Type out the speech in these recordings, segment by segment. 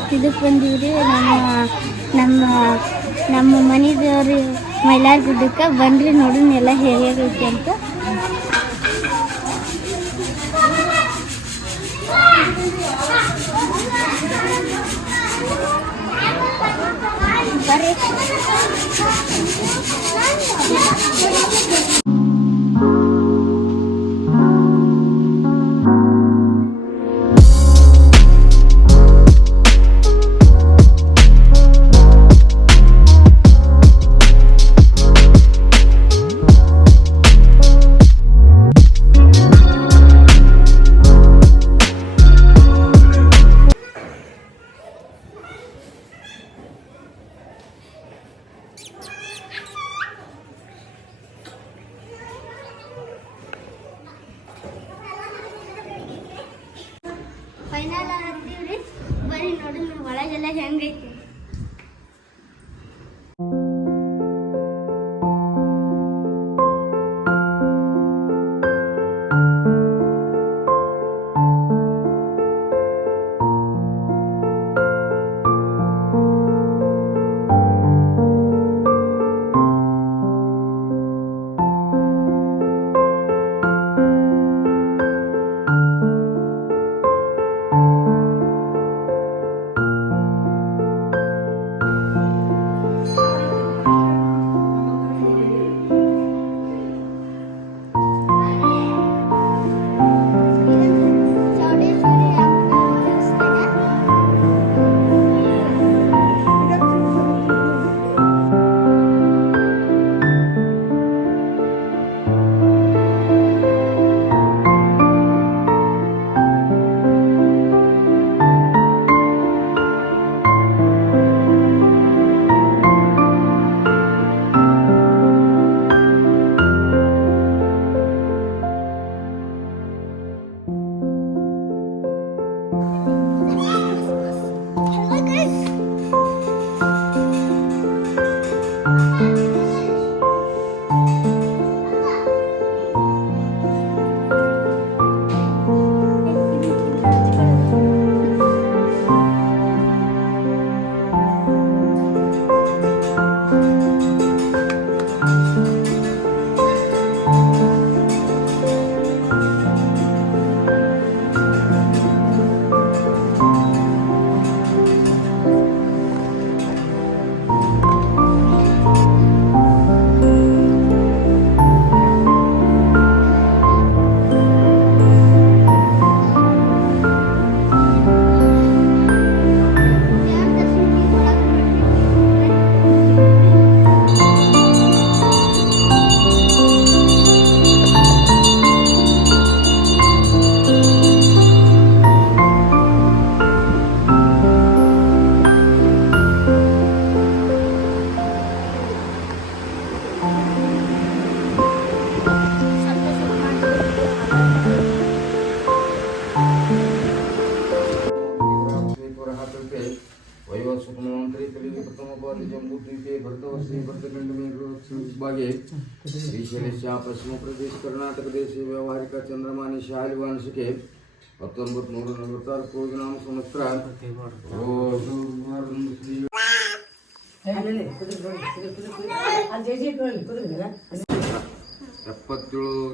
Next ಇದಕ್ಕೆ ಬಂದೀವಿ ನಮ್ಮ ನಮ್ಮ ಮನೆದವ್ರು ಮೈಲಾರ ಗುಡ್ಡಕ್ಕೆ ಬನ್ರಿ ನೋಡೋಣ ಎಲ್ಲ ಹೇಗೈತಿ ಅಂತ. ಬರ್ರಿ ಫೈನಲ್ ಹತ್ತೀವ್ರಿ. ಬರ್ರಿ ನೋಡೋಣ ಒಳಗೆಲ್ಲ ಹೆಂಗೈತಿ. पश्चिम प्रदेश कर्नाटक देश व्यावहारिक चंद्रमानी शालिवांशिके 1946 प्रोग्राम संवत्सर 77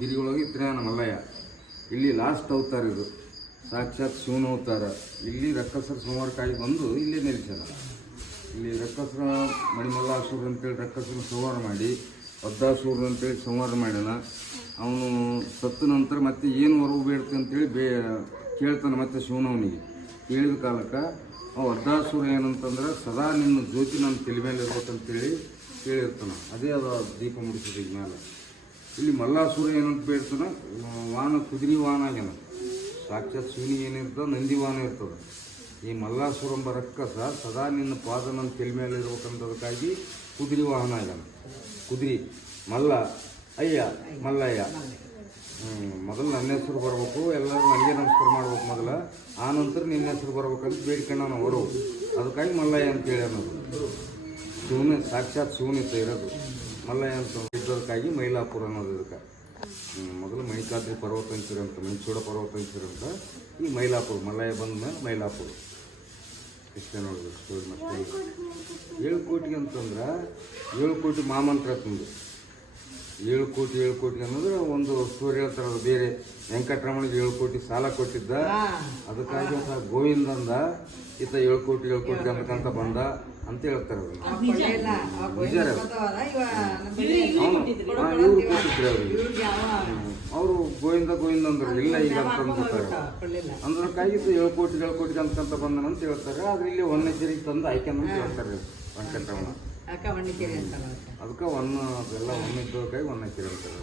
ಗಿರಿಗಳೊಳಗೆ ಇತ್ರ ಮಲ್ಲಯ್ಯ. ಇಲ್ಲಿ ಲಾಸ್ಟ್ ಅವತಾರ ಇದು, ಸಾಕ್ಷಾತ್ ಶಿವನ ಅವತಾರ. ಇಲ್ಲಿ ರಕ್ಕಸರ ಸಂಹಾರಕ್ಕಾಗಿ ಬಂದು ಇಲ್ಲೇ ನಿಲ್ಲಿಸ್ಯಾರ. ಇಲ್ಲಿ ರಕ್ಕಸರ ಮಣಿಮಲ್ಲಾಸುರ ಅಂತೇಳಿ ರಕ್ಕಸರ ಸಂಹಾರ ಮಾಡಿ ವದ್ದಾಸುರ ಅಂತೇಳಿ ಸಂಹಾರ ಮಾಡ್ಯಾನ. ಅವನು ಸತ್ತ ನಂತರ ಮತ್ತೆ ಏನು ವರವು ಬೇಡ್ತೆ ಅಂತೇಳಿ ಕೇಳ್ತಾನೆ ಮತ್ತೆ ಶಿವನವನಿಗೆ. ಕೇಳಿದ ಕಾಲಕ್ಕೆ ಅವ ವದ್ದಾಸುರ ಏನಂತಂದ್ರೆ ಸದಾ ನಿನ್ನ ಜ್ಯೋತಿ ನನ್ನ ತಲೆ ಮೇಲೆ ಇರ್ಬೇಕಂತೇಳಿ ಕೇಳಿರ್ತಾನೆ. ಅದೇ ಅದು ದೀಪ ಮುಡಿಸಿದ ಮೇಲೆ. ಇಲ್ಲಿ ಮಲ್ಲಾಸುರ ಏನಂತ ಬೇಡ್ತಾನೆ, ಕುದುರೆ ವಾಹನ ಆಗ್ಯಾನ. ಸಾಕ್ಷಾತ್ ಶಿವನಿಗೆ ಏನಿರ್ತದೆ ನಂದಿ ವಾಹನ ಇರ್ತದೆ. ಈ ಮಲ್ಲಾಸುರಂಬ ರಕ್ಕಸ ಸದಾ ನಿನ್ನ ಪಾದ ನನ್ನ ತಲೆ ಮೇಲೆ ಇರ್ಬೇಕಂತದಕ್ಕಾಗಿ ಕುದುರೆ ವಾಹನ ಆಗ್ಯಾನ. ಕುದುರೆ ಮಲ್ಲ ಅಯ್ಯ ಮಲ್ಲಯ್ಯ. ಮೊದಲು ನನ್ನ ಹೆಸರು ಬರ್ಬೇಕು, ಎಲ್ಲರೂ ನನಗೆ ನಮಸ್ಕಾರ ಮಾಡ್ಬೇಕು ಮೊದಲು, ಆ ನಂತರ ನಿನ್ನ ಹೆಸರು ಬರ್ಬೇಕಂತ ಬೇಡ್ಕೊಂಡು ನಾವು ಅವರು. ಅದಕ್ಕಾಗಿ ಮಲ್ಲಯ್ಯ ಅಂತೇಳಿ ಅನ್ನೋದು. ಶಿವನ ಸಾಕ್ಷಾತ್ ಶಿವನಿತ್ತ ಇರೋದು ಮಲ್ಲಯ್ಯ ಅಂತ ಇದ್ದದಕ್ಕಾಗಿ ಮೈಲಾಪುರ ಅನ್ನೋದು. ಇದಕ್ಕೆ ಮೊದಲು ಮಣಿಕಾದ್ರಿ ಪರ್ವತ ಅಂತಿರಂತ, ಮಂಚೂಡ ಪರ್ವತ ಅಂತಿರಂತ. ಈ ಮೈಲಾಪುರ ಮಲ್ಲಯ್ಯ ಬಂದ ಮೇಲೆ ಮೈಲಾಪುರ. ಇಷ್ಟೇ ನೋಡಿದ್ರು ಸ್ಟೋರಿ. ಮತ್ತೆ 7 ಕೋಟಿಗೆ ಅಂತಂದ್ರೆ 7 ಕೋಟಿ ಮಾಮಂತ್ರ ತಂದು 7 ಕೋಟಿ ಅನ್ನೋದ್ರೆ ಒಂದು ಸ್ಟೋರಿ ಹೇಳ್ತಾರೆ. ಅದು ಬೇರೆ ವೆಂಕಟರಮಣಿಗೆ 7 ಕೋಟಿ ಸಾಲ ಕೊಟ್ಟಿದ್ದ, ಅದಕ್ಕಾಗಿ ಅಂತ ಗೋವಿಂದಂದ ಈತ 7 ಕೋಟಿ ಅಂತ ಬಂದ ಅಂತ ಹೇಳ್ತಾರೆ. ಅದನ್ನು ನಿಜ ಇವರು ಕೊಟ್ಟಿದ್ರು ಅವ್ರಿಗೆ. ಅವರು ಗೋವಿಂದ ಅಂದ್ರು ಇಲ್ಲ ಈಗ ಅಂತ ಅಂದ್ಬಿಡ್ತಾರೆ. ಅಂದ್ರಕ್ಕಾಗಿ 7 ಕೋಟಿ ಅಂತ ಬಂದನಂತ ಹೇಳ್ತಾರೆ. ಆದ್ರೆ ಇಲ್ಲಿ ಹೊನ್ನಕೆರೆಗೆ ತಂದು ಆಯ್ಕೆನಂತ ಹೇಳ್ತಾರೆ ವೆಂಕಟರಮಣ. ಅದಕ್ಕೆ ಅದೆಲ್ಲ ಹೊನ್ನಿದ್ದಕ್ಕಾಗಿ ಹೊನ್ನಕೆರೆ ಅಂತಾರೆ.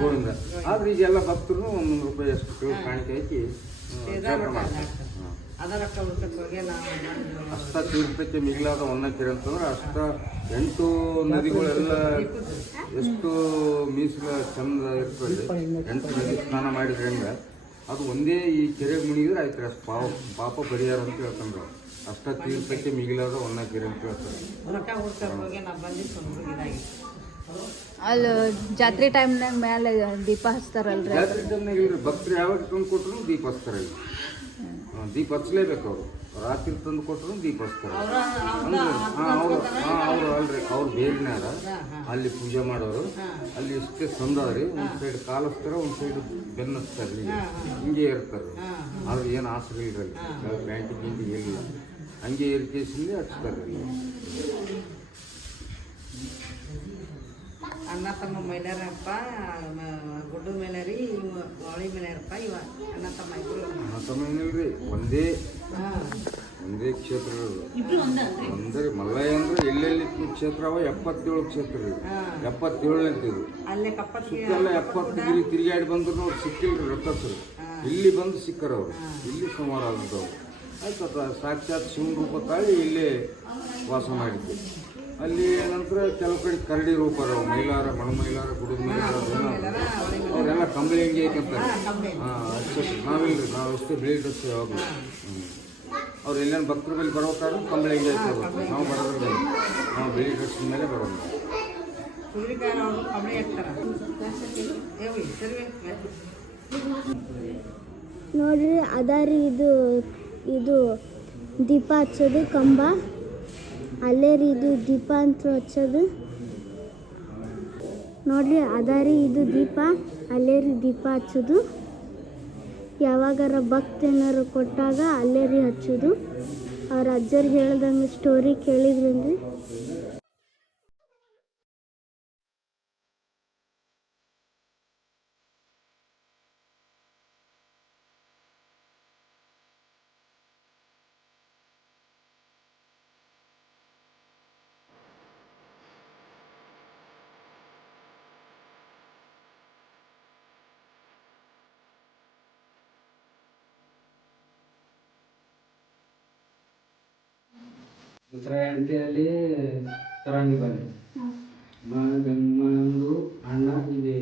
ಗೋವಿಂದ. ಆದ್ರೆ ಈಗೆಲ್ಲ ಭಕ್ತರು 100 ರೂಪಾಯಿ ಅಷ್ಟು ಕಾಣಿಕೆ ಹಾಕಿ ಅಷ್ಟ ತೀರ್ಥಕ್ಕೆ ಮಿಗಿಲಾದ ಹೊನ್ನಕೆರೆ ಅಂತಂದ್ರೆ ಅಷ್ಟ 8 ನದಿಗಳೆಲ್ಲ ಎಷ್ಟು ಮೀಸಲ ಚಂದ ಇರ್ತದೆ. 8 ನದಿ ಸ್ನಾನ ಮಾಡಿದ್ರೆ ಹೆಂಗೆ ಅದು ಒಂದೇ ಈ ಕೆರೆ ಮುಣಿಗಿದ್ರೆ ಆಯ್ತು ಅಷ್ಟು ಪಾಪ ಪರಿಹಾರ ಅಂತ ಹೇಳ್ತಾರೆ. ಅಷ್ಟ ತೀರ್ಥಕ್ಕೆ ಮಿಗಿಲಾದ ಹೊನ್ನಕೆರೆ ಅಂತ ಹೇಳ್ತಾರೆ. ಅಲ್ಲಿ ಜಾತ್ರೆ ಟೈಮ್ನಾಗ ಮೇಲೆ ದೀಪ ಹಚ್ತಾರಲ್ರಿ? ಜಾತ್ರೆ ಟೈಮ್ನಾಗ ಇಲ್ರಿ, ಭಕ್ತರು ಯಾವಾಗ ತಂದು ಕೊಟ್ಟರು ದೀಪ ಹಚ್ತಾರೆ. ದೀಪ ಹಚ್ಚಲೇಬೇಕು. ಅವರು ರಾತ್ರಿ ತಂದು ಕೊಟ್ಟರು ದೀಪ ಹಚ್ತಾರೆ. ಅವರು ಅಲ್ರಿ, ಅವ್ರು ಬೇರೆನಾರ ಅಲ್ಲಿ ಪೂಜೆ ಮಾಡೋರು. ಅಲ್ಲಿ ಇಷ್ಟೇ ಸಂದವ್ರಿ, ಒಂದು ಸೈಡ್ ಕಾಲಿಸ್ತಾರೆ, ಒಂದು ಸೈಡ್ ಬೆನ್ನಸ್ತಾರೆ. ಹಿಂಗೆ ಇರ್ತಾರೆ. ಆದ್ರೆ ಏನು ಆಸರೆ ಇರಲ್ಲ, ಬ್ಯಾಂಕ್ ಗಿಂಟಿ ಏನಿಲ್ಲ, ಹಂಗೆ ಏರಿಕೆಸಿಂದ ಹಚ್ತಾರೆ. ಅಣ್ಣ ತಮ್ಮ ಮೈಲಾರಪ್ಪ, ಗುಡ್ಡು ಮೇಲಾರಿ, ವಾಳಿ ಮೇಲಾರಪ್ಪ, ಇವ ಅಣ್ಣ ತಮ್ಮ ಇಬ್ಬರು. ಅಣ್ಣ ತಮ್ಮ ಏನಿಲ್ರಿ, ಒಂದೇ ಕ್ಷೇತ್ರ. ಒಂದೇ ಮಲ್ಲಯ್ಯ ಅಂದ್ರೆ ಎಲ್ಲೆಲ್ಲಿ ಕ್ಷೇತ್ರ ಅವ 77 ಕ್ಷೇತ್ರ ರೀ. 77 ಅಂತಿದ್ರು. ಅಲ್ಲೇ ಸುತ್ತೆಲ್ಲ 70 ಡಿಗ್ರಿ ತಿರುಗಾಡಿ ಬಂದ್ರು ಅವ್ರು ಸಿಕ್ಕಿಲ್ರಿ ರಕ್ಕಸರು. ಇಲ್ಲಿ ಬಂದು ಸಿಕ್ಕರು ಅವರು. ಇಲ್ಲಿ ಸುಮಾರು ಆದದ್ದು ಆಯ್ತು. ಸಾಕ್ಷಾತ್ ಶಿವನ ರೂಪ ತಾಳಿ ಇಲ್ಲೇ ವಾಸ ಮಾಡಿದ್ದು. ಅಲ್ಲಿ ನಂತರ ಕೆಲವು ಕಡೆ ಕರಡಿ ರೂಪರು, ಮೈಲಾರ, ಮೈಲಾರ, ಗುಡುಗ ಮೈಲಾರ, ಅವರೆಲ್ಲ ಕಂಬಳಿ ಹೆಂಗೆ ಐತಂತಾರೆ. ನಾವಿಲ್ರಿ, ನಾವು ಅಷ್ಟೇ ಬಿಳಿ ಡ್ರೆಸ್ ಯಾವಾಗಲೂ. ಅವ್ರು ಎಲ್ಲೇನು ಭಕ್ತರ ಮೇಲೆ ಬರ್ಬೇಕಾದ್ರೆ ಕಂಬಳಿ ಹೆಂಗೆ ಐತದು, ನಾವು ಬರೋದ್ರ ನಾವು ಬಿಳಿ ಡ್ರೆಸ್ ಮೇಲೆ ಬರೋದು. ನೋಡ್ರಿ ಅದಾರಿ ಇದು ದೀಪ ಹಚ್ಚೋದು ಕಂಬ. ಅಲ್ಲೇ ರೀ ಇದು ದೀಪ ಅಂತ ಹಚ್ಚೋದು ನೋಡ್ರಿ. ಅದಾರಿ ಇದು ದೀಪ, ಅಲ್ಲೇ ರೀ ದೀಪ ಹಚ್ಚೋದು. ಯಾವಾಗಾರ ಭಕ್ತ ಏನಾರು ಕೊಟ್ಟಾಗ ಅಲ್ಲೇ ರೀ ಹಚ್ಚೋದು. ಅವ್ರ ಅಜ್ಜರು ಹೇಳ್ದಂಗೆ ಸ್ಟೋರಿ ಕೇಳಿದ್ರೇನ್ರಿ. ದಸರಾ ಹೆಂಡತಿಯಲ್ಲಿ ತರಂಗಿ ಬಂದು ಮಗಂದು ಅಣ್ಣ ಇದೆ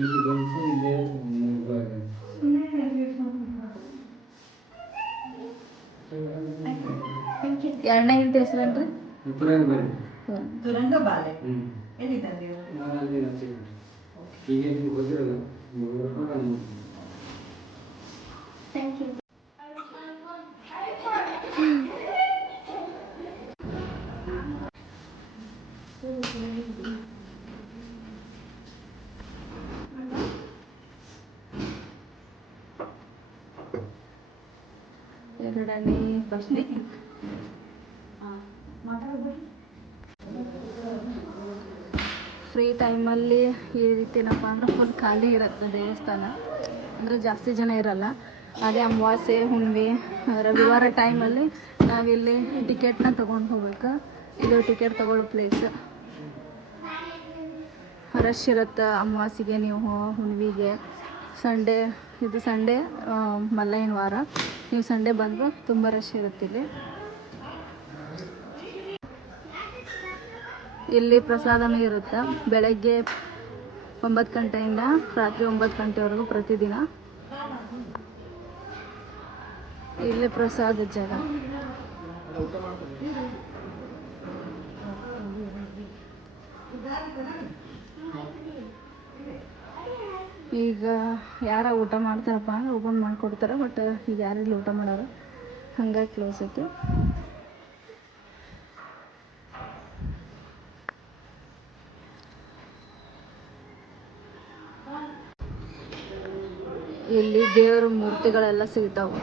ಇಲ್ಲಿ ಬಂದು ಇದೆ ಎರಡನೇ ಹೆಂಡತಿ ಹೆಸರೇನ್ರಿ? ತುರಂಗಿ ಬನ್ನಿ ತುರಂಗ ಬಾಲೆ. ಎಲ್ಲಿ ತಂದೆ? ಈಗ ಗೊತ್ತಿರೋದು. Thank you. ಎರಡನೇ ಬಸ್ನಿ ಫ್ರೀ ಟೈಮಲ್ಲಿ ಈ ರೀತಿನಪ್ಪ ಅಂದ್ರೆ ಫುಲ್ ಖಾಲಿ ಇರುತ್ತೆ ದೇವಸ್ಥಾನ. ಅಂದರೆ ಜಾಸ್ತಿ ಜನ ಇರಲ್ಲ. ಅದೇ ಅಮಾವಾಸ್ಯೆ, ಹುಣ್ಣಿಮೆ, ರವಿವಾರ ಟೈಮಲ್ಲಿ ನಾವಿಲ್ಲಿ ಟಿಕೆಟ್ನ ತೊಗೊಂಡು ಹೋಗ್ಬೇಕು. ಇದು ಟಿಕೆಟ್ ತೊಗೊಳ್ಳೋ ಪ್ಲೇಸ್. ರಶ್ ಇರುತ್ತೆ ಅಮಾವಾಸ್ಯೆಗೆ, ನೀವು ಹುಣ್ಣಿಮೆಗೆ, ಸಂಡೇ. ಇದು ಸಂಡೇ ಮಲ್ಲಯ್ಯನ ವಾರ. ನೀವು ಸಂಡೇ ಬಂದು ತುಂಬ ರಶ್ ಇರುತ್ತೆ ಇಲ್ಲಿ ಪ್ರಸಾದನೂ ಇರುತ್ತೆ. ಬೆಳಗ್ಗೆ 9 ಗಂಟೆಯಿಂದ ರಾತ್ರಿ 9 ಗಂಟೆವರೆಗೂ ಪ್ರತಿದಿನ ಇಲ್ಲಿ ಪ್ರಸಾದ ಜಾಗ. ಈಗ ಯಾರ ಊಟ ಮಾಡ್ತಾರಪ್ಪ ಅಂದ್ರೆ ಓಪನ್ ಮಾಡಿಕೊಡ್ತಾರೆ, ಬಟ್ ಈಗ ಯಾರಿಲ್ಲ ಊಟ ಮಾಡೋರು, ಹಂಗಾಗಿ ಕ್ಲೋಸ್ ಐತಿ. ಇಲ್ಲಿ ದೇವರ ಮೂರ್ತಿಗಳೆಲ್ಲ ಸಿಗ್ತಾವೆ.